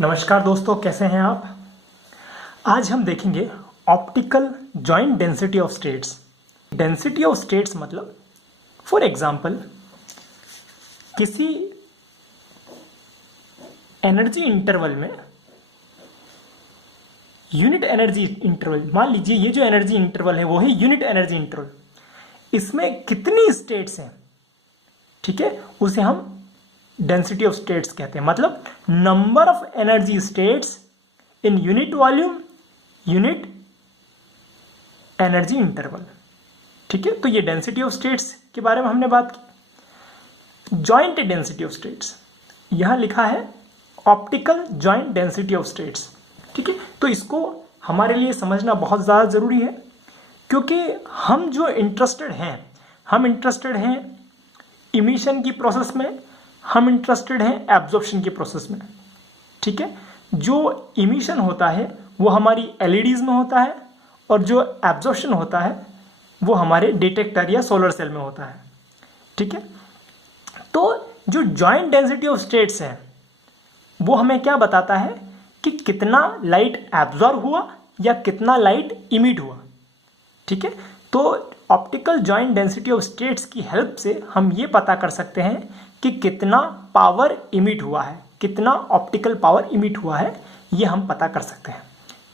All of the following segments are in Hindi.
नमस्कार दोस्तों, कैसे हैं आप। आज हम देखेंगे optical joint density of states. Density of states मतलब फॉर एग्जांपल किसी एनर्जी इंटरवल में यूनिट एनर्जी इंटरवल, मान लीजिए ये जो एनर्जी इंटरवल है वो है यूनिट एनर्जी इंटरवल। इसमें कितनी स्टेट्स हैं, ठीक है, उसे हम डेंसिटी ऑफ स्टेट्स कहते हैं। मतलब number of energy states in unit volume, unit energy interval, ठीक है। तो ये डेंसिटी ऑफ स्टेट्स के बारे में हमने बात की। जॉइंट डेंसिटी ऑफ स्टेट्स यहां लिखा है optical joint density of states, ठीक है। तो इसको हमारे लिए समझना बहुत ज़्यादा ज़रूरी है, क्योंकि हम जो इंटरेस्टेड हैं इमिशन की प्रोसेस में, हम इंटरेस्टेड हैं एब्जॉर्प्शन की प्रोसेस में, ठीक है। जो इमिशन होता है वो हमारी एलईडीज में होता है और जो एब्जॉर्प्शन होता है वो हमारे डिटेक्टर या सोलर सेल में होता है, ठीक है। तो जो जॉइंट डेंसिटी ऑफ स्टेट्स है वो हमें क्या बताता है कि कितना लाइट एब्जॉर्ब हुआ या कितना लाइट इमिट हुआ, ठीक है। तो optical joint density of states की हेल्प से हम ये पता कर सकते हैं कि कितना पावर इमिट हुआ है, कितना ऑप्टिकल पावर इमिट हुआ है, ये हम पता कर सकते हैं,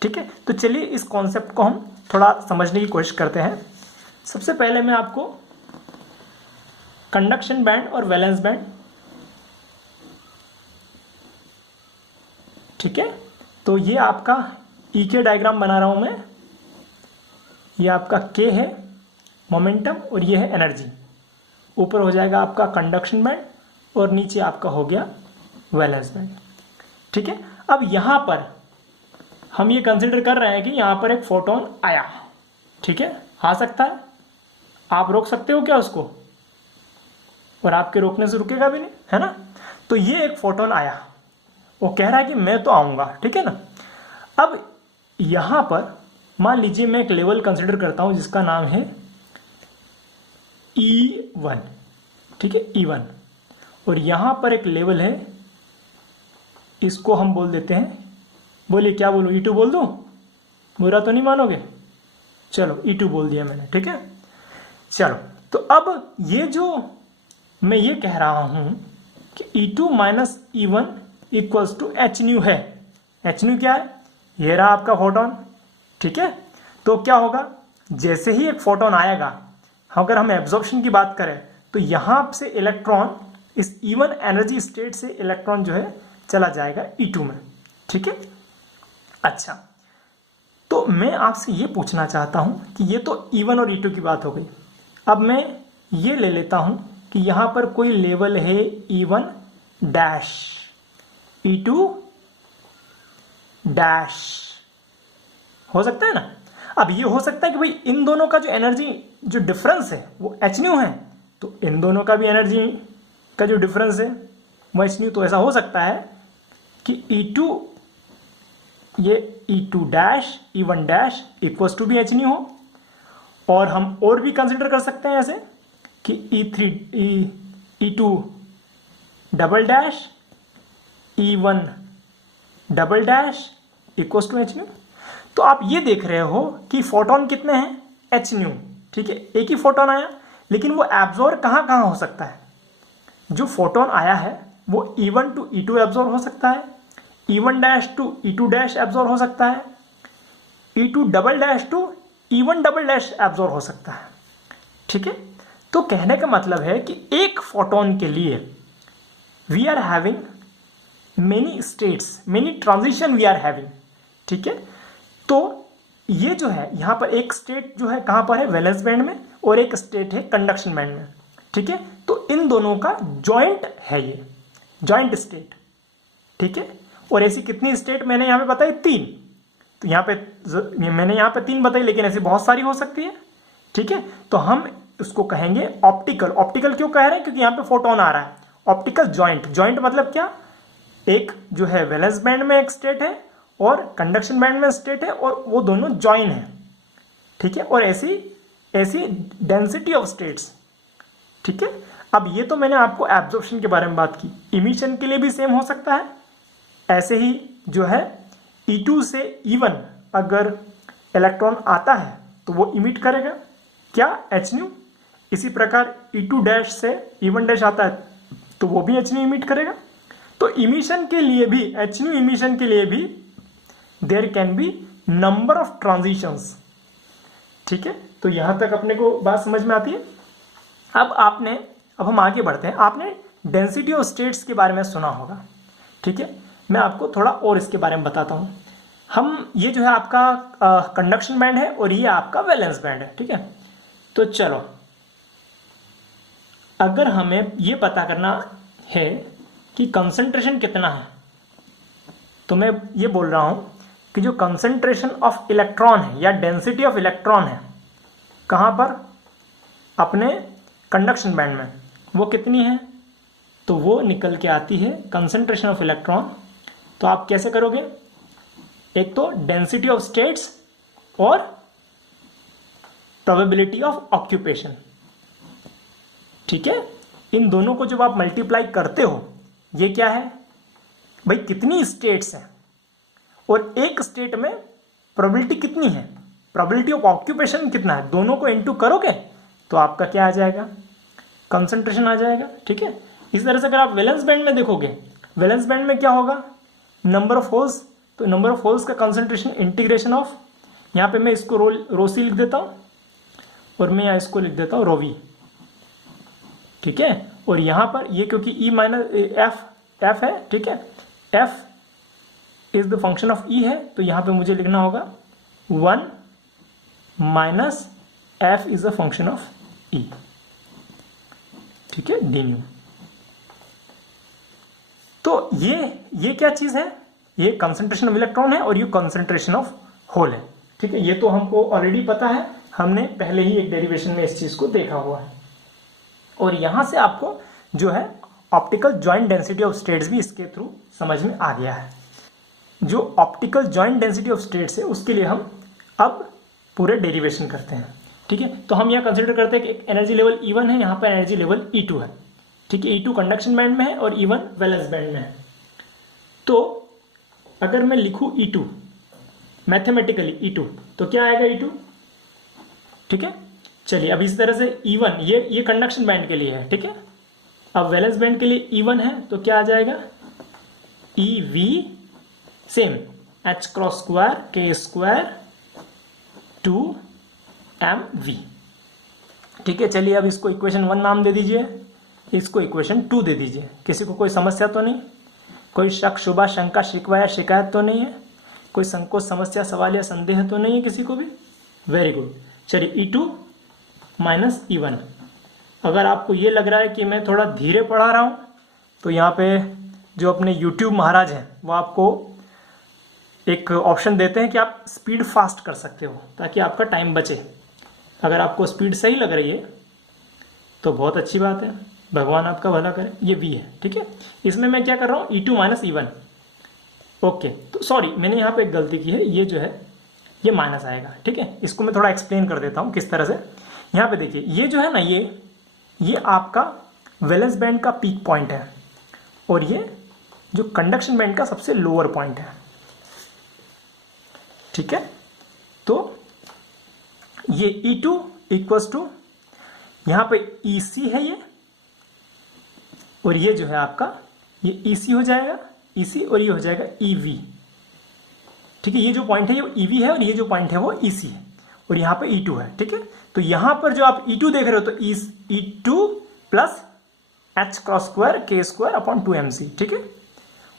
ठीक है। तो चलिए इस कॉन्सेप्ट को हम थोड़ा समझने की कोशिश करते हैं। सबसे पहले मैं आपको कंडक्शन बैंड और वैलेंस बैंड, ठीक है, तो ये आपका ईके डायग्राम बना रहा हूं मैं। ये आपका के है मोमेंटम और ये है एनर्जी। ऊपर हो जाएगा आपका कंडक्शन बैंड और नीचे आपका हो गया वैलेंस बैंड, ठीक है। अब यहां पर हम ये कंसिडर कर रहे हैं कि यहां पर एक फोटोन आया, ठीक है, आ सकता है। आप रोक सकते हो क्या उसको, और आपके रोकने से रुकेगा भी नहीं, है ना। तो ये एक फोटोन आया, वो कह रहा है कि मैं तो आऊंगा, ठीक है ना। अब यहां पर मान लीजिए मैं एक लेवल कंसिडर करता हूं जिसका नाम है E1, ठीक है, E1। और यहां पर एक लेवल है, इसको हम बोल देते हैं, बोलिए क्या बोलूं, E2 बोल दूं, बुरा तो नहीं मानोगे। चलो E2 बोल दिया मैंने, ठीक है। चलो तो अब ये जो मैं ये कह रहा हूं कि E2 minus E1 equals to h nu है। एच न्यू क्या है, ये रहा आपका फोटोन, ठीक है। तो क्या होगा, जैसे ही एक फोटोन आएगा, अगर हम एब्जॉर्प्शन की बात करें तो यहां से इलेक्ट्रॉन इस E1 एनर्जी स्टेट से इलेक्ट्रॉन जो है चला जाएगा E2 में, ठीक है। अच्छा, तो मैं आपसे ये पूछना चाहता हूं कि ये तो E1 और E2 की बात हो गई। अब मैं ये ले लेता हूं कि यहां पर कोई लेवल है E1 डैश, E2 डैश, हो सकता है ना। अब ये हो सकता है कि भाई इन दोनों का जो एनर्जी जो डिफरेंस है वो एच न्यू है, तो इन दोनों का भी एनर्जी का जो डिफरेंस है वो एच न्यू। तो ऐसा हो सकता है कि E2, ये E2 dash E1 dash equals to भी एच न्यू हो। और हम और भी कंसिडर कर सकते हैं ऐसे कि E2 double dash E1 double dash equals to h nu. तो आप ये देख रहे हो कि फोटोन कितने हैं, एच न्यू, ठीक है, एक ही फोटोन आया, लेकिन वो एब्जॉर्ब कहां कहां हो सकता है। जो फोटोन आया है वो E1 टू E2 एब्जॉर्ब हो सकता है, E1 dash to E2 dash absorb हो सकता है, E2 double dash to E1 double dash absorb हो सकता है, ठीक है। तो कहने का मतलब है कि एक फोटोन के लिए we are having many states, many transition we are having, ठीक है। तो ये जो है यहां पर एक स्टेट जो है कहां पर है, वैलेंस बैंड में, और एक स्टेट है कंडक्शन बैंड में, ठीक है। तो इन दोनों का जॉइंट है, ये जॉइंट स्टेट, ठीक है। और ऐसी कितनी स्टेट मैंने यहां पे बताई, 3। तो यहां पे मैंने यहां पे 3 बताई, लेकिन ऐसी बहुत सारी हो सकती है, ठीक है। तो हम उसको कहेंगे ऑप्टिकल। ऑप्टिकल क्यों कह रहे हैं, क्योंकि यहां पे फोटोन आ रहा है। ऑप्टिकल जॉइंट, जॉइंट मतलब क्या, एक जो है वैलेंस बैंड में एक स्टेट है और कंडक्शन बैंड में स्टेट है, और वो दोनों जॉइन है, ठीक है। और ऐसी डेंसिटी ऑफ स्टेट्स, ठीक है। अब ये तो मैंने आपको एब्जॉर्प्शन के बारे में बात की, इमिशन के लिए भी सेम हो सकता है, ऐसे ही जो है E2 से E1 अगर इलेक्ट्रॉन आता है तो वो इमिट करेगा क्या, H nu। इसी प्रकार E2 डैश से E1 डैश आता है तो वो भी H nu इमिट करेगा। तो इमिशन के लिए भी, H nu इमिशन के लिए भी there can be number of transitions. ठीक है, तो यहां तक अपने को बात समझ में आती है। अब हम आगे बढ़ते हैं। आपने डेंसिटी ऑफ स्टेट्स के बारे में सुना होगा, ठीक है। मैं आपको थोड़ा और इसके बारे में बताता हूं। ये जो है आपका कंडक्शन बैंड है और ये आपका वैलेंस बैंड है, ठीक है। तो चलो, अगर हमें ये पता करना है कि कंसंट्रेशन कितना है, तो मैं ये बोल रहा हूं कि जो कंसंट्रेशन ऑफ इलेक्ट्रॉन है या डेंसिटी ऑफ इलेक्ट्रॉन है, कहां पर, अपने कंडक्शन बैंड में, वो कितनी है, तो वो निकल के आती है कंसंट्रेशन ऑफ इलेक्ट्रॉन। तो आप कैसे करोगे, एक तो डेंसिटी ऑफ स्टेट्स और प्रोबेबिलिटी ऑफ ऑक्यूपेशन, ठीक है। इन दोनों को जब आप मल्टीप्लाई करते हो, ये क्या है भाई, कितनी स्टेट्स हैं और एक स्टेट में प्रोबेबिलिटी कितनी है, प्रोबेबिलिटी ऑफ ऑक्यूपेशन कितना है, दोनों को इनटू करोगे तो आपका क्या आ जाएगा, कंसंट्रेशन आ जाएगा, ठीक है। इस तरह से अगर आप वैलेंस बैंड में देखोगे, वैलेंस बैंड में क्या होगा, नंबर ऑफ होल्स, तो नंबर ऑफ होल्स का कंसंट्रेशन इंटीग्रेशन ऑफ, यहाँ पे मैं इसको रो सी लिख देता हूँ और मैं यहाँ इसको लिख देता हूँ रो वी, ठीक है। और यहाँ पर ये क्योंकि E माइनस एफ है, ठीक है, F is the function of E है, तो यहाँ पे मुझे लिखना होगा 1 minus F is the function of E, ठीक है, डी न्यू। तो ये क्या चीज है, ये कंसंट्रेशन ऑफ इलेक्ट्रॉन है और ये कंसंट्रेशन ऑफ होल है, ठीक है। ये तो हमको ऑलरेडी पता है, हमने पहले ही एक डेरिवेशन में इस चीज को देखा हुआ है। और यहां से आपको जो है optical joint density of states भी इसके थ्रू समझ में आ गया है। जो optical joint density of states है उसके लिए हम अब पूरे डेरिवेशन करते हैं, ठीक है। तो हम यहाँ कंसिडर करते हैं कि एक एनर्जी लेवल E1 है, यहाँ पर एनर्जी लेवल E2 है, ठीक है। E2 कंडक्शन बैंड में है और E1 वैलेंस बैंड में है। तो अगर मैं लिखूं E2 मैथमेटिकली E2, तो क्या आएगा E2, ठीक है। चलिए, अब इस तरह से E1 ये कंडक्शन बैंड के लिए है, ठीक है। अब वैलेंस बैंड के लिए E1 है तो क्या आ जाएगा, EV same H cross square K square 2mV, ठीक है। चलिए, अब इसको इक्वेशन 1 नाम दे दीजिए, इसको इक्वेशन 2 दे दीजिए। किसी को कोई समस्या तो नहीं, कोई शक शुबा शंका शिकवा या शिकायत तो नहीं है, कोई संकोच समस्या सवाल या संदेह तो नहीं है किसी को भी, वेरी गुड। चलिए, E2 माइनस E1। अगर आपको ये लग रहा है कि मैं थोड़ा धीरे पढ़ा रहा हूँ, तो यहाँ पे जो अपने YouTube महाराज हैं वो आपको एक ऑप्शन देते हैं कि आप स्पीड फास्ट कर सकते हो ताकि आपका टाइम बचे। अगर आपको स्पीड सही लग रही है तो बहुत अच्छी बात है, भगवान आपका भला करे। ये V है, ठीक है। इसमें मैं क्या कर रहा हूँ, E2 माइनस E1, ओके। तो सॉरी, मैंने यहाँ पे एक गलती की है, ये जो है ये माइनस आएगा, ठीक है। इसको मैं थोड़ा एक्सप्लेन कर देता हूँ किस तरह से। यहाँ पे देखिए, ये जो है ना, ये आपका वैलेंस बैंड का पीक पॉइंट है और ये जो कंडक्शन बैंड का सबसे लोअर पॉइंट है, ठीक है। तो ये E2 इक्वल्स टू, यहाँ पे EC है ये, और ये जो है आपका ये EC हो जाएगा, EC, और ये हो जाएगा EV, ठीक है। ये जो पॉइंट है ये EV है और ये जो पॉइंट है वो EC है और यहाँ पे E2 है, ठीक है। तो यहाँ पर जो आप E2 देख रहे हो तो E2 plus H cross square K square upon 2mc, ठीक है।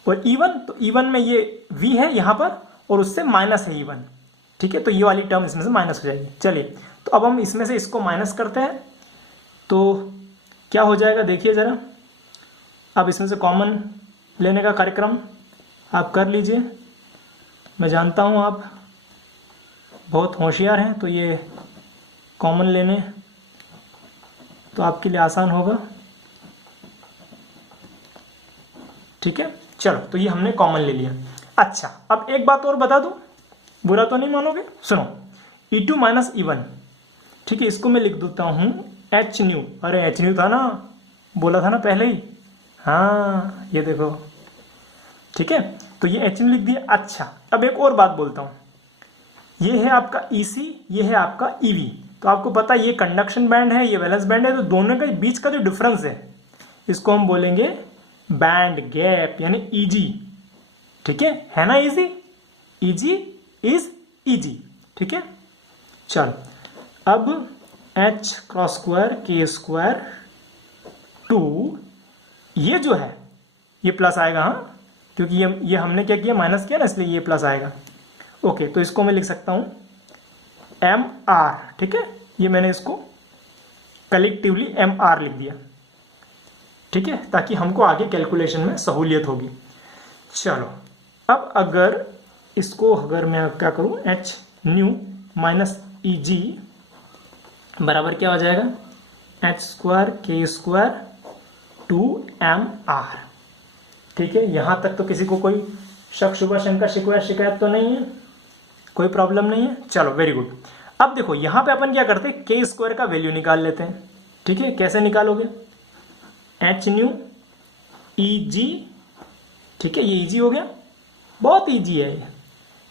और E1, तो E1 में ये V है यहाँ पर और उससे माइनस है E1, ठीक है। तो ये वाली टर्म इसमें से माइनस हो जाएगी। चलिए, तो अब हम इसमें से इसको माइनस करते हैं तो क्या हो जाएगा, देखिए ज़रा। अब इसमें से कॉमन लेने का कार्यक्रम आप कर लीजिए। मैं जानता हूँ आप बहुत होशियार हैं, तो ये कॉमन लेने तो आपके लिए आसान होगा, ठीक है। चलो, तो ये हमने कॉमन ले लिया। अच्छा, अब एक बात और बता दूं, बुरा तो नहीं मानोगे, सुनो। E2 माइनस E1, ठीक है, इसको मैं लिख देता हूं H न्यू। अरे H न्यू था ना, बोला था ना पहले ही, हाँ ये देखो, ठीक है। तो ये एच लिख दिया। अच्छा, अब एक और बात बोलता हूँ, ये है आपका EC, ये है आपका EV। तो आपको पता है ये कंडक्शन बैंड है, ये वैलेंस बैंड है, तो दोनों के बीच का जो डिफरेंस है इसको हम बोलेंगे बैंड गैप यानी EG। ठीक है ना, इजी, EG इज EG। ठीक है, चलो अब H cross square K square 2, ये जो है ये प्लस आएगा, हाँ, क्योंकि ये हमने क्या किया, माइनस किया ना, इसलिए ये प्लस आएगा। ओके, तो इसको मैं लिख सकता हूं MR। ठीक है, ये मैंने इसको कलेक्टिवली MR लिख दिया। ठीक है, ताकि हमको आगे कैलकुलेशन में सहूलियत होगी। चलो अब अगर मैं क्या करूं, H न्यू माइनस EG बराबर क्या हो जाएगा, H square K square 2MR। ठीक है, यहां तक तो किसी को कोई शक शुबा शंका शिकायत तो नहीं है, कोई प्रॉब्लम नहीं है। चलो वेरी गुड। अब देखो यहां पे अपन क्या करते हैं, K स्क्वायर का वैल्यू निकाल लेते हैं। ठीक है, कैसे निकालोगे, H न्यू EG। ठीक है, ये EG हो गया, बहुत ईजी है ये।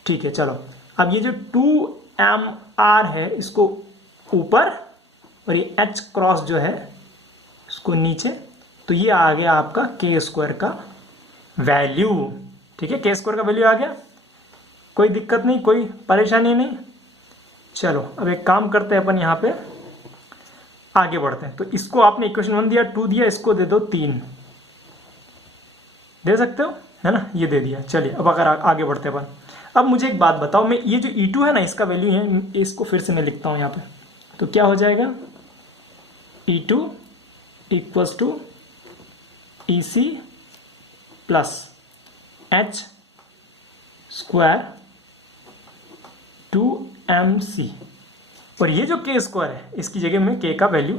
ठीक है, चलो अब ये जो 2MR है इसको ऊपर और ये H क्रॉस जो है इसको नीचे, तो ये आ गया आपका K स्क्वायर का वैल्यू। ठीक है, K स्क्वायर का वैल्यू आ गया, कोई दिक्कत नहीं, कोई परेशानी नहीं। चलो अब एक काम करते हैं, अपन यहाँ पे आगे बढ़ते हैं। तो इसको आपने इक्वेशन 1 दिया, 2 दिया, इसको दे दो 3, दे सकते हो, है ना, ये दे दिया। चलिए अब अगर आगे बढ़ते हैं अपन, अब मुझे एक बात बताओ, मैं ये जो E2 है ना, इसका वैल्यू है, इसको फिर से मैं लिखता हूँ यहाँ पे, तो क्या हो जाएगा, E2 equals to EC plus H square 2MC, और ये जो K स्क्वायर है इसकी जगह मैं K का वैल्यू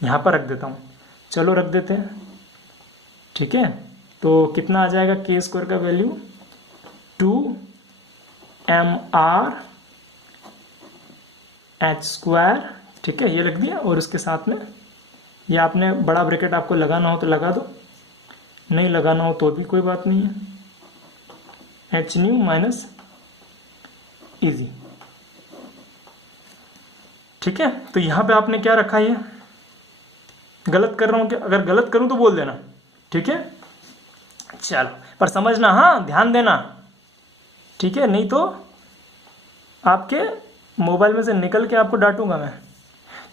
यहाँ पर रख देता हूँ। चलो रख देते हैं। ठीक है, तो कितना आ जाएगा K स्क्वायर का वैल्यू, 2MR H स्क्वायर। ठीक है, ये लिख दिया, और उसके साथ में ये आपने बड़ा ब्रैकेट आपको लगाना हो तो लगा दो, नहीं लगाना हो तो भी कोई बात नहीं है, H न्यू माइनस EG। ठीक है, तो यहां पे आपने क्या रखा, ये गलत कर रहा हूं क्या, अगर गलत करूं तो बोल देना। ठीक है, चलो पर समझना, हाँ ध्यान देना। ठीक है, नहीं तो आपके मोबाइल में से निकल के आपको डांटूंगा मैं।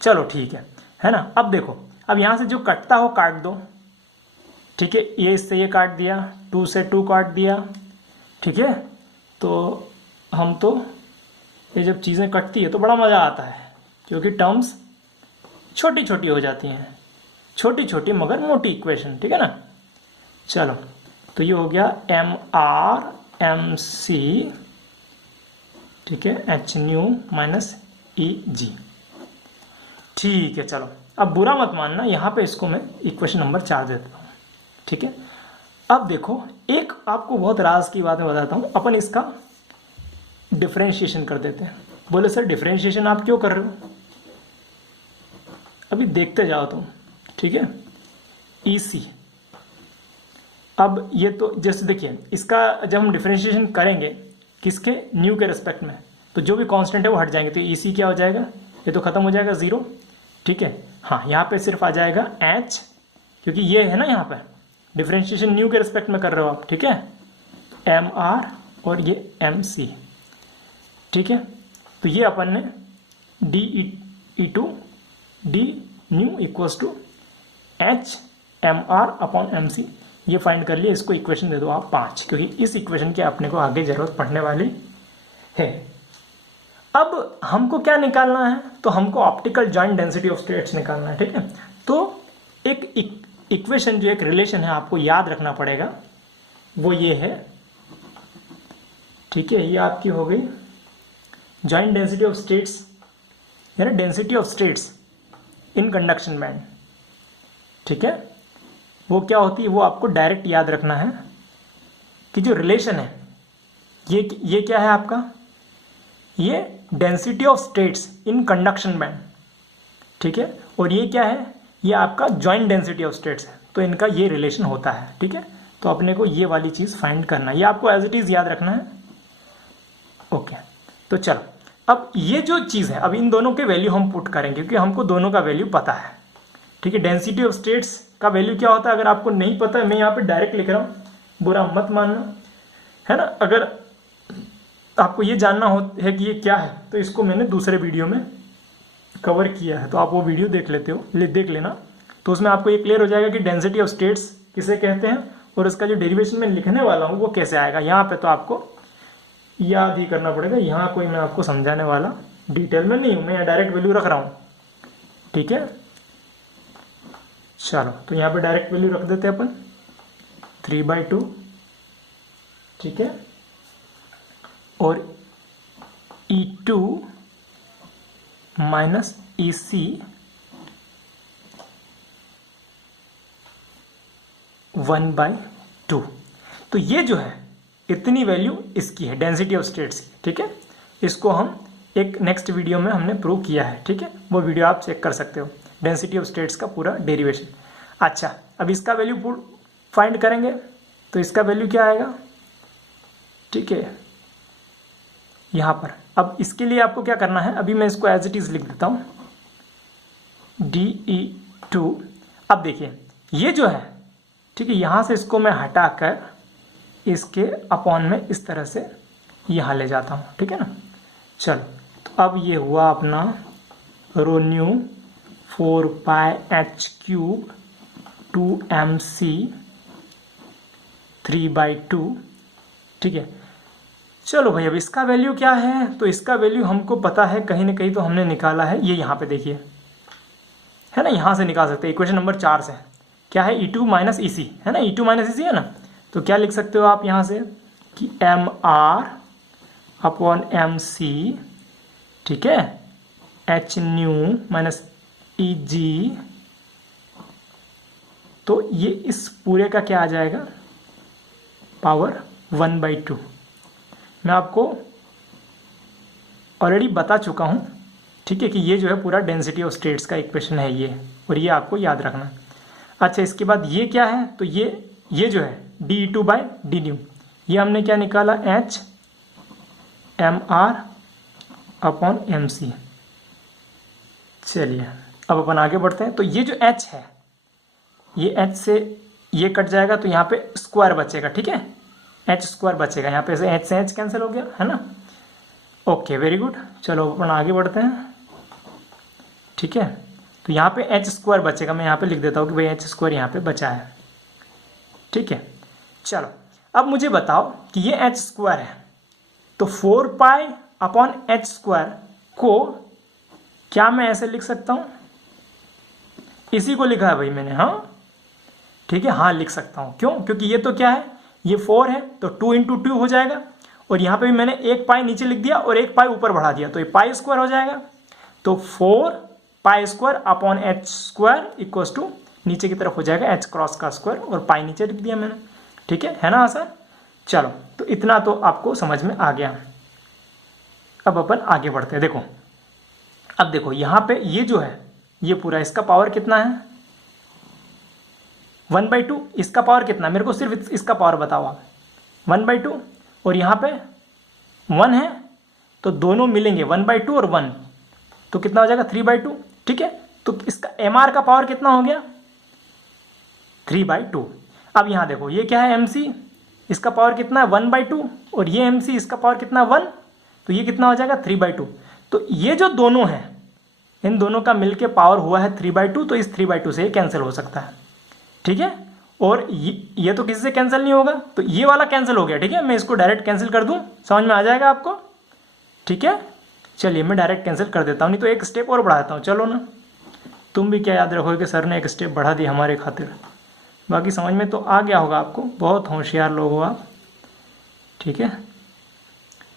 चलो ठीक है ना। अब देखो, अब यहां से जो कटता हो काट दो। ठीक है, ये इससे ये काट दिया, 2 से 2 काट दिया। ठीक है, तो हम तो ये जब चीज़ें कटती है तो बड़ा मज़ा आता है, क्योंकि टर्म्स छोटी छोटी हो जाती हैं, छोटी छोटी मगर मोटी इक्वेशन। ठीक है ना। चलो तो ये हो गया MR MC। ठीक है, H न्यू माइनस EG। ठीक है, चलो अब बुरा मत मानना, यहाँ पे इसको मैं इक्वेशन नंबर 4 दे देता हूँ। ठीक है, अब देखो एक आपको बहुत राज की बात मैं बताता हूँ, अपन इसका डिफरेंशिएशन कर देते हैं। बोले सर डिफरेंशिएशन आप क्यों कर रहे हो, अभी देखते जाओ तुम। ठीक है, EC। अब ये तो जैसे देखिए, इसका जब हम डिफरेंशिएशन करेंगे किसके, न्यू के रिस्पेक्ट में, तो जो भी कांस्टेंट है वो हट जाएंगे, तो EC क्या हो जाएगा, ये तो खत्म हो जाएगा 0। ठीक है, हाँ यहाँ पे सिर्फ आ जाएगा H, क्योंकि ये है ना, यहाँ पे डिफरेंशिएशन न्यू के रिस्पेक्ट में कर रहे हो आप। ठीक है, MR और ये MC। ठीक है, तो ये अपन ने DE2 D nu equals to H MR upon MC ये फाइंड कर लिया। इसको इक्वेशन दे दो आप 5, क्योंकि इस इक्वेशन की अपने को आगे जरूरत पड़ने वाली है। अब हमको क्या निकालना है, तो हमको optical joint density of states निकालना है। ठीक है, तो एक इक्वेशन जो एक रिलेशन है आपको याद रखना पड़ेगा, वो ये है। ठीक है, ये आपकी हो गई जॉइंट डेंसिटी ऑफ स्टेट्स, यानी density of states in conduction band. ठीक है, वो क्या होती है, वो आपको डायरेक्ट याद रखना है कि जो रिलेशन है ये क्या है आपका, ये density of states in conduction band. ठीक है, और ये क्या है, ये आपका जॉइंट डेंसिटी ऑफ स्टेट्स है, तो इनका ये रिलेशन होता है। ठीक है, तो अपने को ये वाली चीज़ फाइंड करना है, ये आपको एज इट इज़ याद रखना है। ओके, तो चलो अब ये जो चीज़ है, अब इन दोनों के वैल्यू हम पुट करेंगे क्योंकि हमको दोनों का वैल्यू पता है। ठीक है, डेंसिटी ऑफ स्टेट्स का वैल्यू क्या होता है अगर आपको नहीं पता है, मैं यहाँ पे डायरेक्ट लिख रहा हूँ, बुरा मत मानना, है ना। अगर आपको ये जानना है कि ये क्या है तो इसको मैंने दूसरे वीडियो में कवर किया है, तो आप वो वीडियो देख देख लेना, तो उसमें आपको ये क्लियर हो जाएगा कि डेंसिटी ऑफ स्टेट्स किसे कहते हैं और उसका जो डेरिवेशन में लिखने वाला हूँ वो कैसे आएगा। यहाँ पे तो आपको याद ही करना पड़ेगा, यहाँ कोई मैं आपको समझाने वाला डिटेल में नहीं हूँ, मैं यहाँ डायरेक्ट वैल्यू रख रहा हूँ। ठीक है, चलो तो यहाँ पे डायरेक्ट वैल्यू रख देते हैं अपन 3/2। ठीक है, और E2 माइनस EC 1/2। तो ये जो है इतनी वैल्यू इसकी है डेंसिटी ऑफ स्टेट्स की। ठीक है, इसको हम एक नेक्स्ट वीडियो में हमने प्रूव किया है। ठीक है, वो वीडियो आप चेक कर सकते हो, डेंसिटी ऑफ स्टेट्स का पूरा डेरिवेशन। अच्छा, अब इसका वैल्यू फाइंड करेंगे तो इसका वैल्यू क्या आएगा। ठीक है, यहाँ पर अब इसके लिए आपको क्या करना है, अभी मैं इसको एज इट इज लिख देता हूँ DE2। अब देखिए ये जो है, ठीक है, यहाँ से इसको मैं हटाकर इसके अपॉन में इस तरह से यहाँ ले जाता हूँ। ठीक है ना, चलो तो अब ये हुआ अपना रो न्यू 4πh³ 2mc 3/2। ठीक है, चलो भाई अब इसका वैल्यू क्या है, तो इसका वैल्यू हमको पता है, कहीं ना कहीं तो हमने निकाला है, ये यहाँ पे देखिए है ना, यहाँ से निकाल सकते हैं इक्वेशन नंबर 4 से। क्या है, E2 माइनस EC है ना, E2 माइनस EC है ना, तो क्या लिख सकते हो आप यहाँ से कि MR अपॉन MC, ठीक है, H न्यू माइनस EG, तो ये इस पूरे का क्या आ जाएगा, पावर 1/2। मैं आपको ऑलरेडी बता चुका हूँ, ठीक है, कि ये जो है पूरा डेंसिटी ऑफ स्टेट्स का इक्वेशन है ये, और ये आपको याद रखना। अच्छा, इसके बाद ये क्या है, तो ये जो है dE2/dν, ये हमने क्या निकाला, H MR अपॉन MC। चलिए अब अपन आगे बढ़ते हैं। तो ये जो H है, ये H से ये कट जाएगा तो यहाँ पे स्क्वायर बचेगा। ठीक है, H² बचेगा, यहाँ पे से H कैंसिल हो गया है ना। ओके, वेरी गुड, चलो अपन आगे बढ़ते हैं। ठीक है, तो यहाँ पे H² बचेगा, मैं यहाँ पे लिख देता हूँ कि भाई H² यहाँ पे बचा है। ठीक है, चलो अब मुझे बताओ कि ये H² है, तो 4π/H² को क्या मैं ऐसे लिख सकता हूँ, इसी को लिखा है भाई मैंने, हाँ ठीक है, हाँ लिख सकता हूँ। क्यों, क्योंकि ये तो क्या है, ये 4 है तो 2 × 2 हो जाएगा, और यहाँ पे भी मैंने एक पाई नीचे लिख दिया और एक पाई ऊपर बढ़ा दिया, तो ये π² हो जाएगा। तो 4π² H² नीचे की तरफ हो जाएगा H क्रॉस का स्क्वायर, और पाई नीचे लिख दिया मैंने। ठीक है ना आसान। चलो तो इतना तो आपको समझ में आ गया। अब अपन आगे बढ़ते हैं। देखो अब देखो यहाँ पे ये जो है, ये पूरा इसका पावर कितना है, 1/2। इसका पावर कितना, मेरे को सिर्फ इसका पावर बताओ आप, 1/2, और यहाँ पे 1 है, तो दोनों मिलेंगे 1/2 और 1, तो कितना हो जाएगा 3/2। ठीक है, तो इसका MR का पावर कितना हो गया, 3/2। अब यहाँ देखो ये क्या है, MC, इसका पावर कितना है 1/2, और ये MC इसका पावर कितना 1, तो ये कितना हो जाएगा 3/2। तो ये जो दोनों हैं, इन दोनों का मिलके पावर हुआ है 3/2, तो इस 3/2 से ये कैंसिल हो सकता है। ठीक है, और ये तो किसी से कैंसिल नहीं होगा, तो ये वाला कैंसिल हो गया। ठीक है, मैं इसको डायरेक्ट कैंसिल कर दूं, समझ में आ जाएगा आपको। ठीक है, चलिए मैं डायरेक्ट कैंसिल कर देता हूँ, नहीं तो एक स्टेप और बढ़ा देता हूँ। चलो ना, तुम भी क्या याद रखोगे कि सर ने एक स्टेप बढ़ा दी हमारे खातिर, बाकी समझ में तो आ गया होगा आपको, बहुत होशियार लोग हो आप। ठीक है,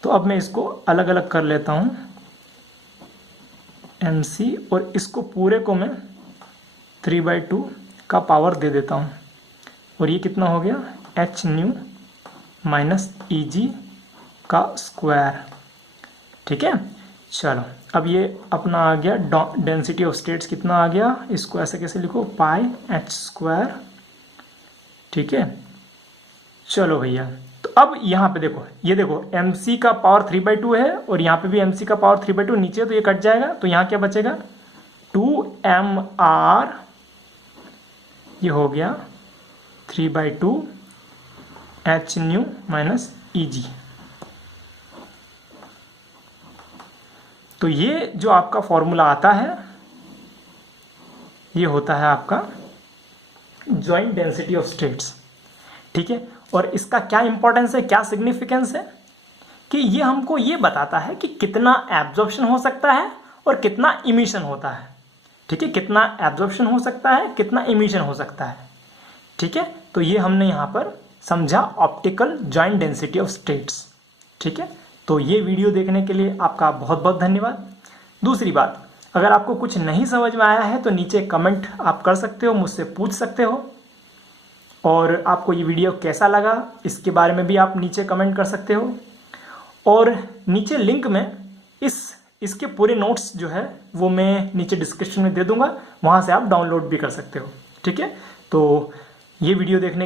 तो अब मैं इसको अलग अलग कर लेता हूँ, MC, और इसको पूरे को मैं 3/2 का पावर दे देता हूँ, और ये कितना हो गया, H न्यू माइनस EG का स्क्वायर। ठीक है, चलो अब ये अपना आ गया डेंसिटी ऑफ स्टेट्स कितना आ गया, इसको ऐसे कैसे लिखो, πH²। ठीक है, चलो भैया, तो अब यहाँ पे देखो, ये देखो mc का पावर 3/2 है और यहाँ पे भी mc का पावर 3/2 नीचे, तो ये कट जाएगा, तो यहाँ क्या बचेगा 2mr, ये हो गया 3/2 h न्यू माइनस eg। तो ये जो आपका फॉर्मूला आता है ये होता है आपका जॉइंट डेंसिटी ऑफ स्टेट्स, ठीक है। और इसका क्या इंपॉर्टेंस है, क्या सिग्निफिकेंस है कि ये हमको ये बताता है कि कितना एब्जॉर्प्शन हो सकता है और कितना इमिशन होता है, ठीक है। कितना एब्जॉर्प्शन हो सकता है, कितना इमिशन हो सकता है, ठीक है। तो ये हमने यहाँ पर समझा optical joint density of states, ठीक है। तो ये वीडियो देखने के लिए आपका बहुत बहुत धन्यवाद। दूसरी बात, अगर आपको कुछ नहीं समझ में आया है तो नीचे कमेंट आप कर सकते हो, मुझसे पूछ सकते हो। और आपको ये वीडियो कैसा लगा इसके बारे में भी आप नीचे कमेंट कर सकते हो। और नीचे लिंक में इसके पूरे नोट्स जो है वो मैं नीचे डिस्क्रिप्शन में दे दूंगा, वहाँ से आप डाउनलोड भी कर सकते हो, ठीक है। तो ये वीडियो देखने